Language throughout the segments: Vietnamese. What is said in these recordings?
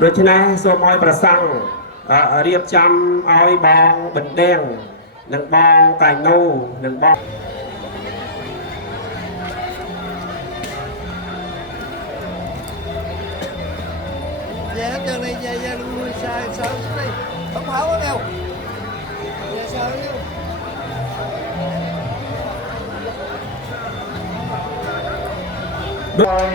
Đối với này số mọi bà sang riêng chăm oi bong bật đen nâng bong cài nâu nâng bong về hết trơn đi, về luôn sao đi không hảo quá đâu về sao đi.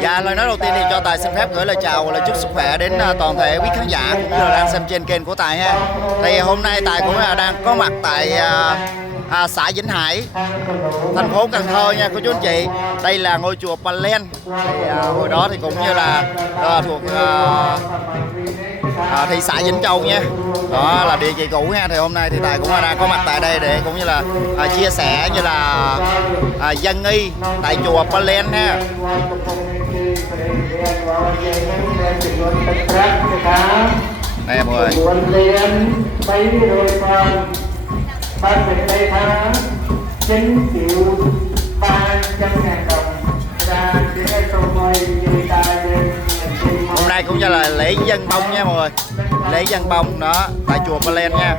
Dạ, lời nói đầu tiên thì cho Tài xin phép gửi lời chào và lời chúc sức khỏe đến toàn thể quý khán giả cũng như là đang xem trên kênh của Tài ha. Thì hôm nay Tài cũng đang có mặt tại xã Vĩnh Hải, thành phố Cần Thơ nha cô chú anh chị. Đây là ngôi chùa Palen. Thì hồi đó thì cũng như là thuộc thị xã Vĩnh Châu nha. Đó là địa chỉ cũ nha. Thì hôm nay thì Tài cũng đang có mặt tại đây để cũng như là chia sẻ như là dân nghi tại chùa Palen ha. Đây mọi người. Hôm nay cũng như là lễ dân bông nha mọi người. Lễ dân bông đó tại chùa Palen nha.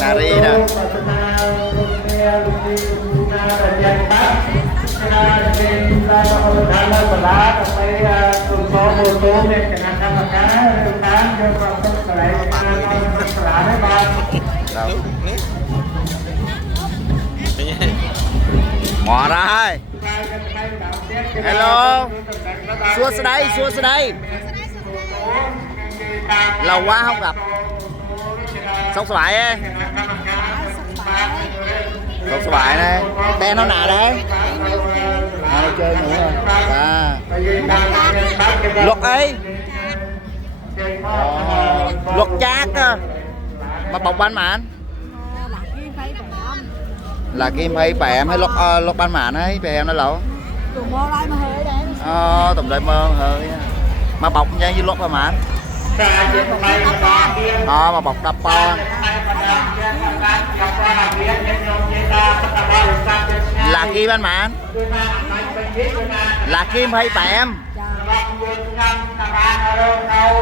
Nari nè. Mò ra. Hello. Xua xuống đây. Lâu quá không gặp. Sóc xoài á. Sóc xoài đây. Tên nó nào đấy? Nó chơi nữa rồi. Luật ấy. Luật chát á. Mà bọc ban mạn. Là kim hay bèm hay luật ban mạn ấy, bèm nó lẩu. Tụm lại mơ hơi. Mà bọc như luật ban mạn. Mà bọc đập con là kim anh bạn, là kim hay bẹm.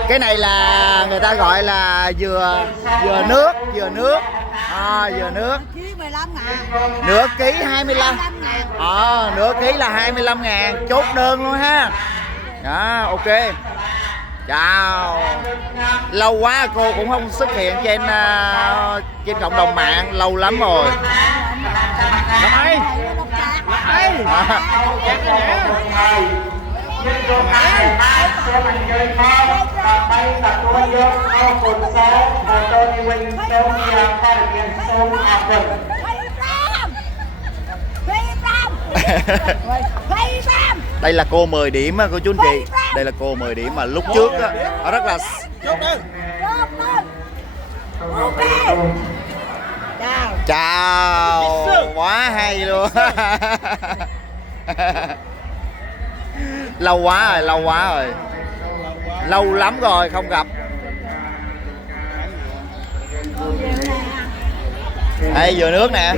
Cái này là người ta gọi là dừa nước. Nửa ký 25. Nửa ký là 25.000, chốt đơn luôn ha. Đó, ok. Chào. Lâu quá cô cũng không xuất hiện trên cộng đồng mạng, lâu lắm rồi. Đây. Đây là cô 10 điểm cô chú anh chị. Đây là cô 10 điểm mà lúc trước á, nó rất là chào. Quá hay luôn. Lâu quá rồi. Lâu lắm rồi không gặp. Đây dừa nước nè.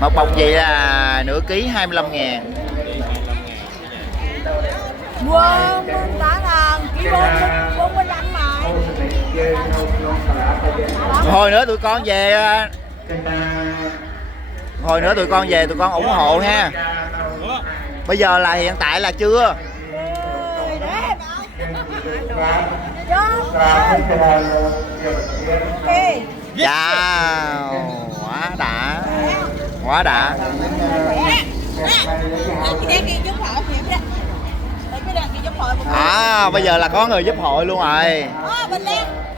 Một bọc vậy là nửa ký 25.000. Mua đã là ký 45 mà. Hồi nữa tụi con về tụi con ủng hộ ha. Bây giờ là hiện tại là chưa. Chào. Quá đã. Bây giờ là có người giúp hội luôn rồi.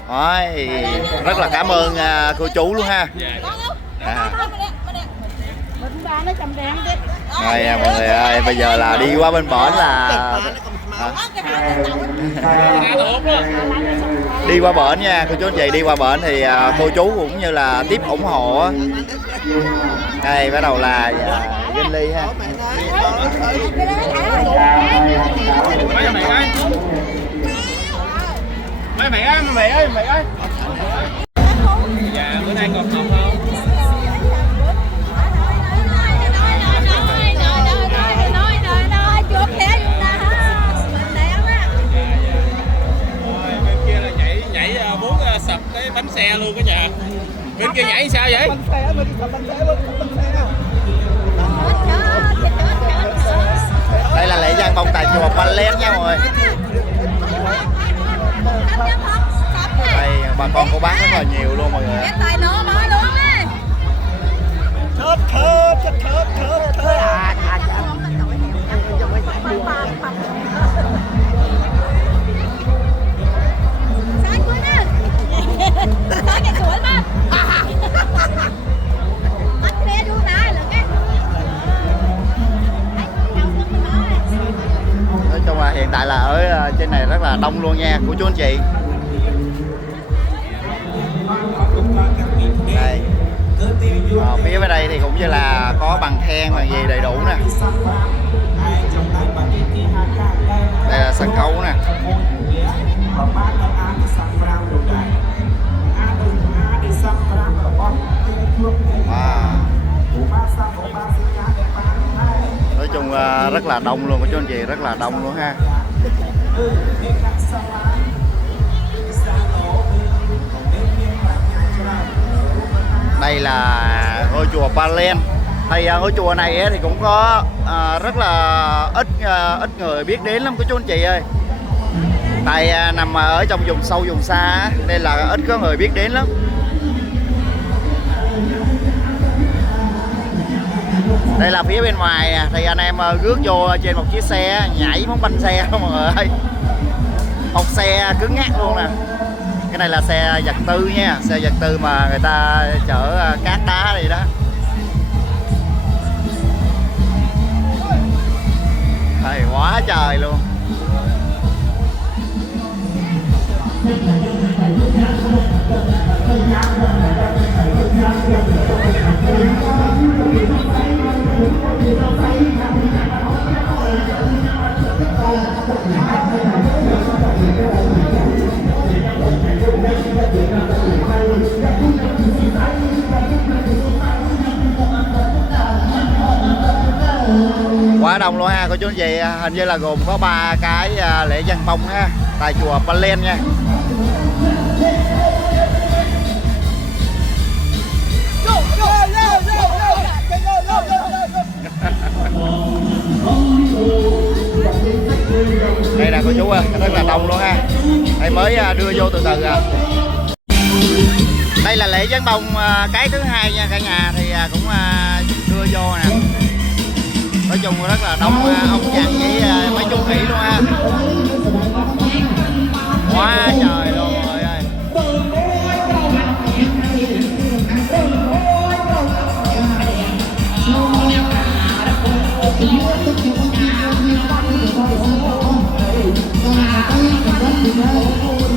Rồi, rất là cảm ơn cô chú luôn ha. Rồi mọi người ơi, bây giờ là đi qua bên bển là đi qua bển nha cô chú anh chị. Đi qua bển thì cô chú cũng như là tiếp ủng hộ. Đây bắt đầu là Vinh Ly ha. Cái đó thả rồi. Mấy mẹ ơi. Mấy mẹ ơi, mẹ ơi, mẹ ơi. Dạ, bữa nay còn học không? Sập cái bánh xe luôn cả nhà. Bên kia nhảy sao vậy? Bánh xe mình sập bánh xe luôn, bánh xe. Đây là lễ giăng bông tại chùa Palen nha mọi người. Đây bà con cô bác rất là nhiều luôn mọi người. Nói chung là hiện tại là ở trên này rất là đông luôn nha cô chú anh chị. Đây. Phía bên đây thì cũng như là có bằng khen bằng gì đầy đủ nè. Đây là sân khấu nè. Wow. Nói chung rất là đông luôn cô chú anh chị, rất là đông luôn ha. Đây là ngôi chùa Palen. Thì ngôi chùa này thì cũng có rất là ít người biết đến lắm cô chú anh chị ơi. Tại nằm ở trong vùng sâu vùng xa nên là ít có người biết đến lắm. Đây là phía bên ngoài nè, thì anh em rước vô trên một chiếc xe nhảy món bánh xe đó mọi người ơi. Một xe cứng ngắc luôn nè. Cái này là xe vật tư nha, xe vật tư mà người ta chở cát đá đi đó. Đây quá trời luôn. Quá đông luôn ha cô chú anh chị, hình như là gồm có 3 cái lễ giăng bông ha tại chùa Palen nha. Đây là cô chú ơi, rất là đông luôn ha. Đây mới đưa vô từ từ à. Đây là lễ giăng bông cái thứ hai nha cả nhà, thì cũng đưa vô nè. Nói chung rất là đông ông chàng với mấy chú khỉ luôn ha. Quá trời luôn mọi người ơi.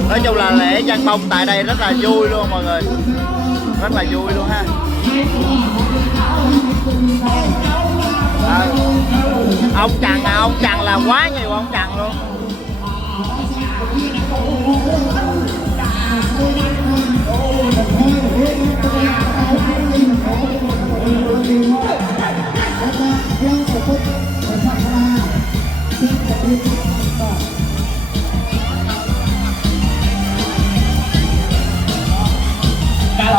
Nói chung là lễ giăng bông tại đây rất là vui luôn mọi người. Rất là vui luôn ha. Ông chằn là quá nhiều ông chằn luôn.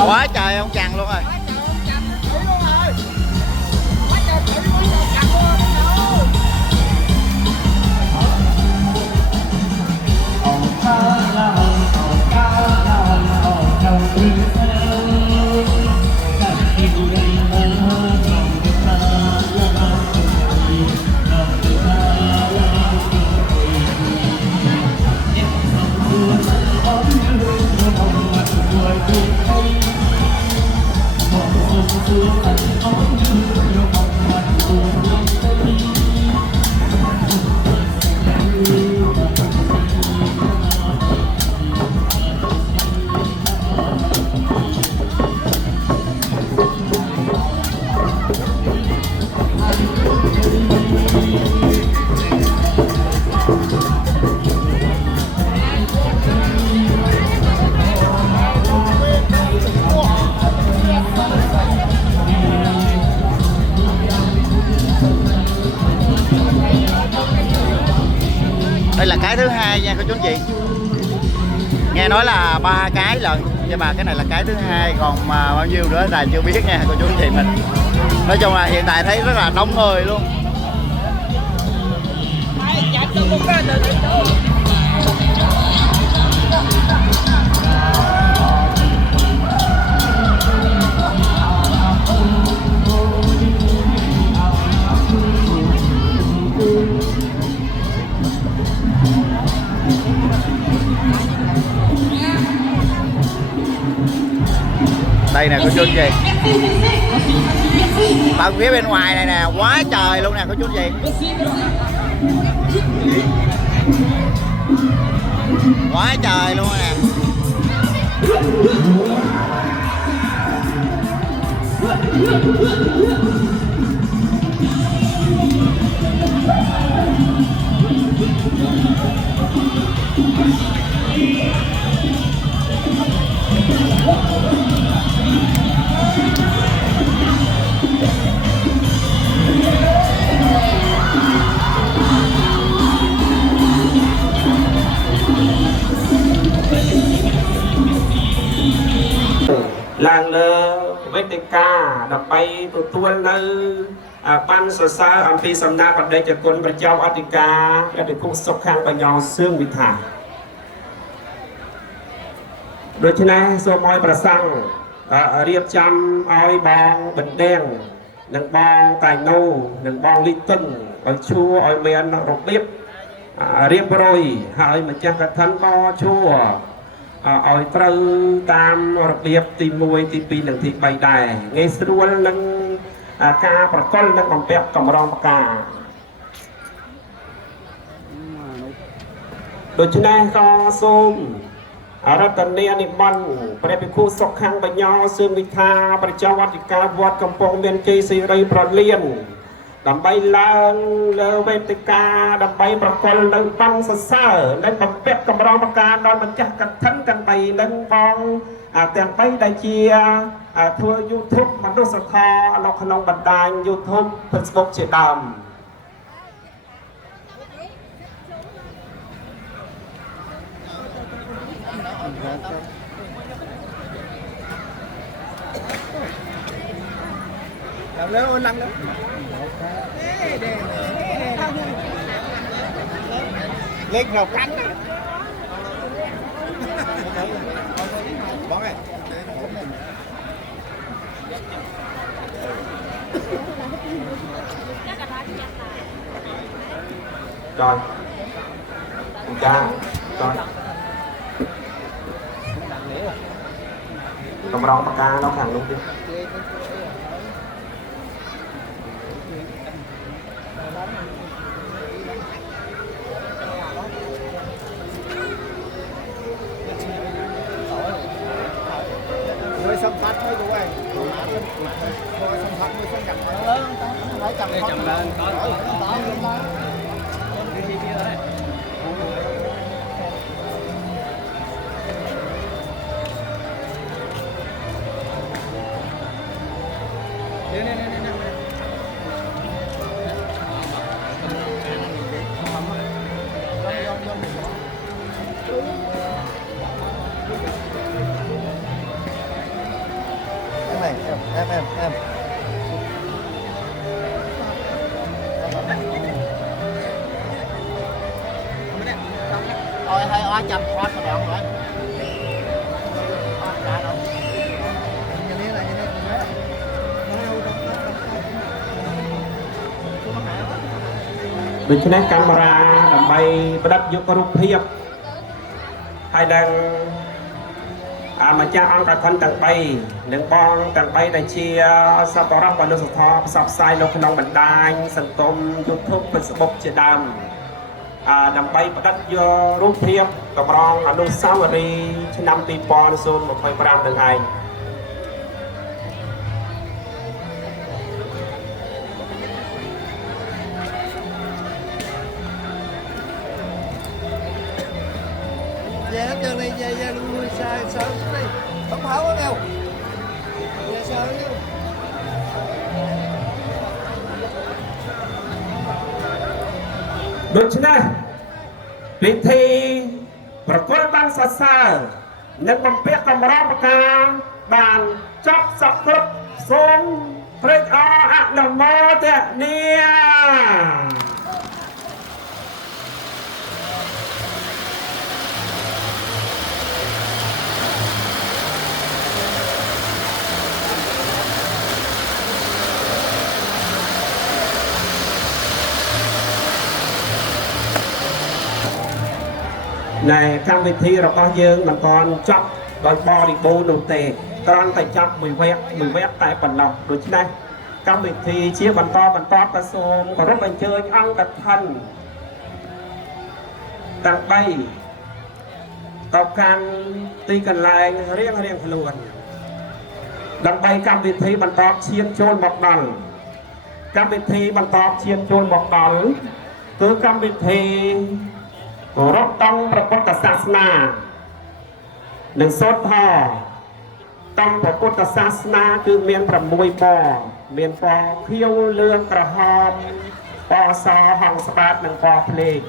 Quá trời ông chằn luôn rồi. Đây là cái thứ hai nha cô chú anh chị. Nghe nói là 3 cái lận, nhưng mà cái này là cái thứ hai, còn mà bao nhiêu nữa là chưa biết nha cô chú anh chị mình. Nói chung là hiện tại thấy rất là đông người luôn. Đây nè cô chú anh chị, phần phía bên ngoài này nè quá trời luôn nè cô chú anh chị, quá trời luôn nè. Làng lơ với tình ca đập bay tụt tuôn lơ ban sơ sa âm phi sầm na còn đâyจะคนพระเจ้าอธิกาและเป็นผู้สกข้างปัญญาซึ่งวิถาโดยฉะนั้นโซมอยประสังเรียบจำอ้อยบองบันแดงหนึ่งบองไก่โน่หนึ่งบองลิตตึ้งอ้อยชั่วอ้อยเมียนรบเรียบร้อยหายมันจะกระทันก็ชั่วอ้อยตรึตามระเบียบตีมวยตีปีหนึ่งตีใบได้ไงสรวนนั่งกาประกอบนั่งกำเปียกกำรองปากกาโดยฉะนั้นก็ส้มรัตเนียนิมันประเด็นคู่สกขังปัญญาซึ่งวิธาประเจ้าวัดกาวัดกำปองเมียนเจสีไรปรเลียนดำใบลางเลเวติกาดำใบประกอบเลปังสเสอในกำเปียกกำรองปากกาโดยมันจะกันทันกันไปนั่งฟองแต่งไปได้เชียทัวร์ยูทูบมันรู้สะท้อเราขนมบันดาลยูทูบเฟซบุ๊กเชื่อดำlàm lớn ôn lắm đó lên vào cắn đó bóng này rồi cha rồi cầm rong bạc ca nó thẳng luôn đi mới xâm phát mới đúng rồi rồi xâm phát mới xâm cạnh lớn phải cầm lên em thôi hay oa chậm oa cái đoạn rồiโดยฉะนั้นการมาดำใบประดับยกรูปเพียบให้ดังมาจ้างอังกัดพันต่างไปหนึ่งบองต่างไปในเชียสปอร์ตวันนุสทอสับไซโลขนมบันดาลสังคมยูทูบเป็นสบกเจดำดำใบประดับยกรูปเพียบกับรองอนุสาวรีย์ชนำตีปอนซูนมาคอยประดามหนึ่งไงdạ chân này dạ lui sai sao đây không pháo quá nghèo dạ sao chứ โดยฉะนั้น พิธีประกวดบางสัตว์ซ่านึกมันเปียกกำราประกาบานจับสับกรุบทรงพระอาอันโมเตเนียในการวิธีเราก็ยืงมันก่อนจับโดยบริบูรณ์เตะตอนแต่จับมือเวกแต่ปันเราโดยที่นั่นการวิธีเชี่ยบันตอกระทรวงขอรับบัญเชิญอังกัดทันตั้งใบต่อการตีกันแรงเรียงพลวนดังใบการวิธีบันตอกเชียนโจนบอกดันการวิธีบันตอกเชียนโจนบอกดันคือการวิธีรบต้องประพุทธศาสนาหนึ่งโซดพ่อต้องประพุทธศาสนาคือเมียนประมวยปอเมียนปอเขี้ยวเลืองกระหอบปอซอห้องสปาร์ตหนึ่งปอเพลง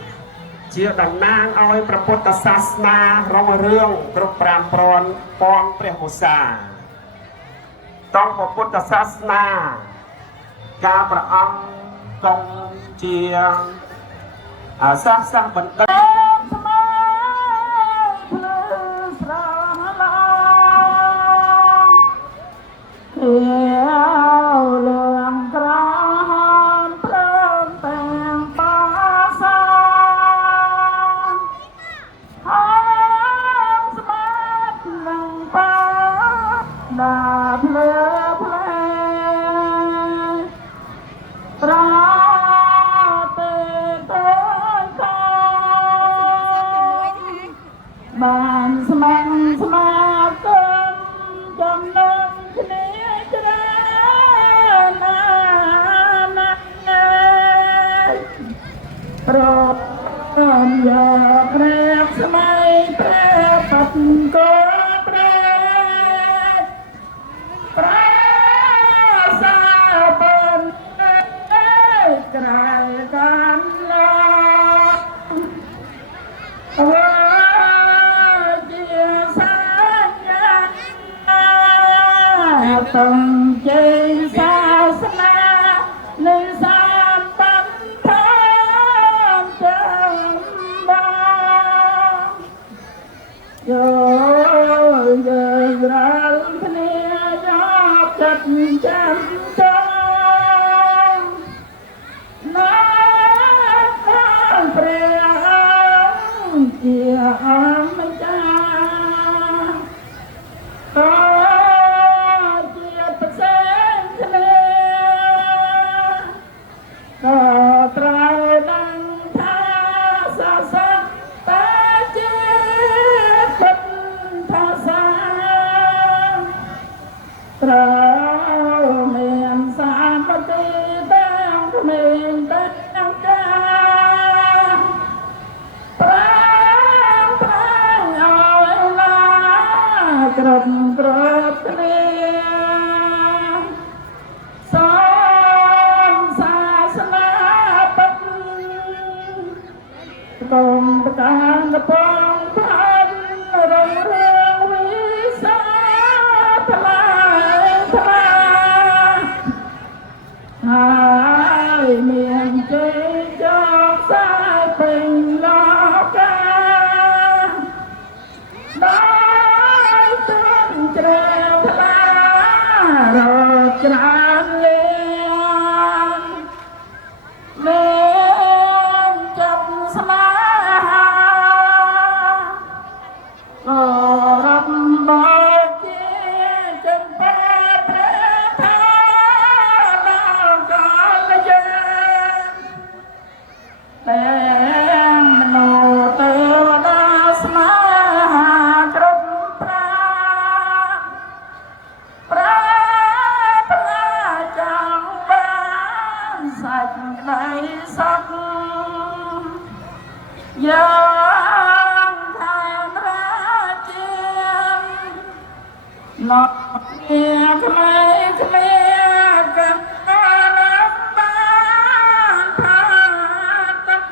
เชื่อดังนางเอาประพุทธศาสนาร้องเรื่องกรุปรามปรอนปอนเปรียมุสาต้องประพุทธศาสนาการประอังตรงเจียงสร้างบันไดเลืองกระหอนเพลิงแต่งป่าสางหางสมัดหนึ่งป่าดาบเลือเพลงปราเตเตบ้านสมังสมาเกินจำนวนคณีกระนาโปรดอย่าแปรสมัยแปรปัดก็แปรสาบันไกลกันลาตั้งใจศาสนาในสามปันทานจำบางโยรัลพเนียยอบจัดจำจองน้ำเปรียงเกี่ยมจ้าตรายดังท่าสะสักตาเจ็บเป็นท่าสาตราเมียนสามปฏิแดงเมียนเป็นนังกาพระเอาเวลากรบเนียกองประการกระปองพันเรื่องวิสาทลายทลายหายเมียนใจจอกสายเป็นลอกาได้ต้นเจริญทลารอจราเลียนเมียนจับสมารับบอกเจียจนแพ้แพ้ทานากาลเย็นแต่โนเตวดาสมากรบพระจังบ้านสัจในสักยามทำราเจียมนอกเมียทำไมกันน้ำบ้านพาตัก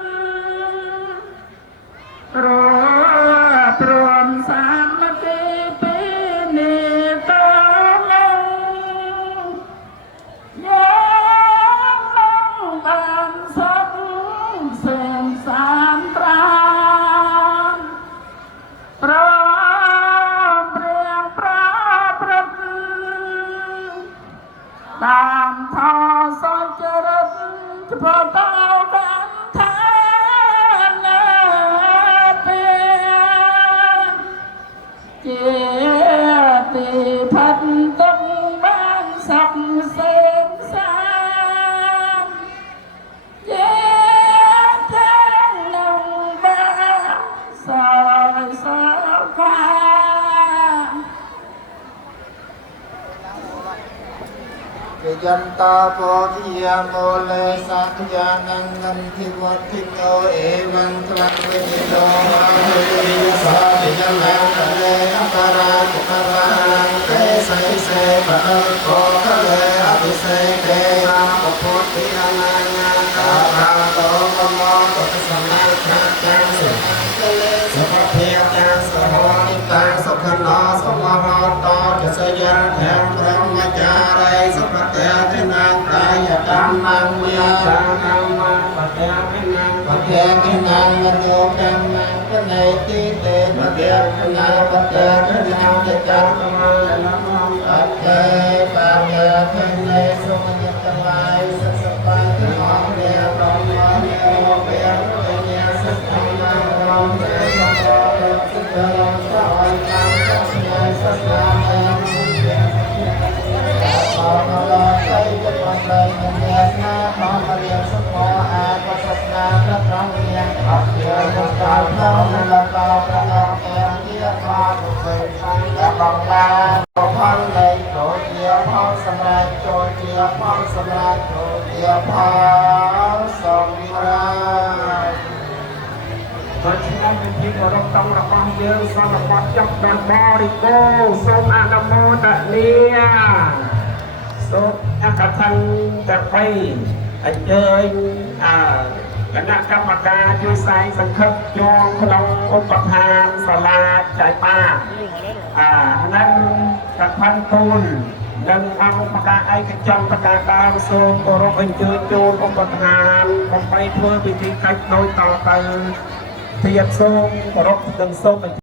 ยันตาโพธิยาโมเลสักยานังนันทิวัติโตเอวันตรังเวทิโตมาหุติสาปิยมังคะเลอัปราตุปรานังเตไสเสปะโกคะเลอภิเสเกรังปโพธิยานังตารังโตมโมตุสมาชัจจังสุสุภเพียจังสหวิตังสุขโนสมหโตจะสยันแถมพรหมจารีสุภเตตินังกายกรรมังวิยาธรรมังปัจจามินังปัจเจกินังมโนกรรมังปะเนติเตปัจเจกินังปัจเจกินังจะจักรมังละมังปัจเจปัจเจกินเลสุมยตวายสัสปันติมองเดียรมมาเดียโมเปียโรเนียสัสตังมังรมเตสัมโพธิสัจจลมสะวันตังสัสยาสัสสามังขอพระใจจะปลอดภัยเงียบหน้าขอมาเรียนสุขอาปัสสนาพระธรรมเรียนขับเกี่ยวกับการเข้าในละเกาประกอบแก่เยี่ยมมาทุกสิ่งและบางลาพันในโจเจียพองสมาโจเจียพองสมาโจเจียพองสมิราเพราะฉะนั้นเป็นที่เราต้องระวังเยอะสำหรับวัดจับดันบริโภคสมอนุโมทนาสุขอากทันจะไปเจอคณะกรรมการยุสายสังฆโยมพลังอุปทานสลาใจป้านั้นกับพันตูนดังเอาประกาศไอ้กระจังประกาศตามโซมโอรบอันเจอโจรอุปทานลงไปเพื่อพิธีการโดยต่อไปเทียบโซมโอรบดังโซม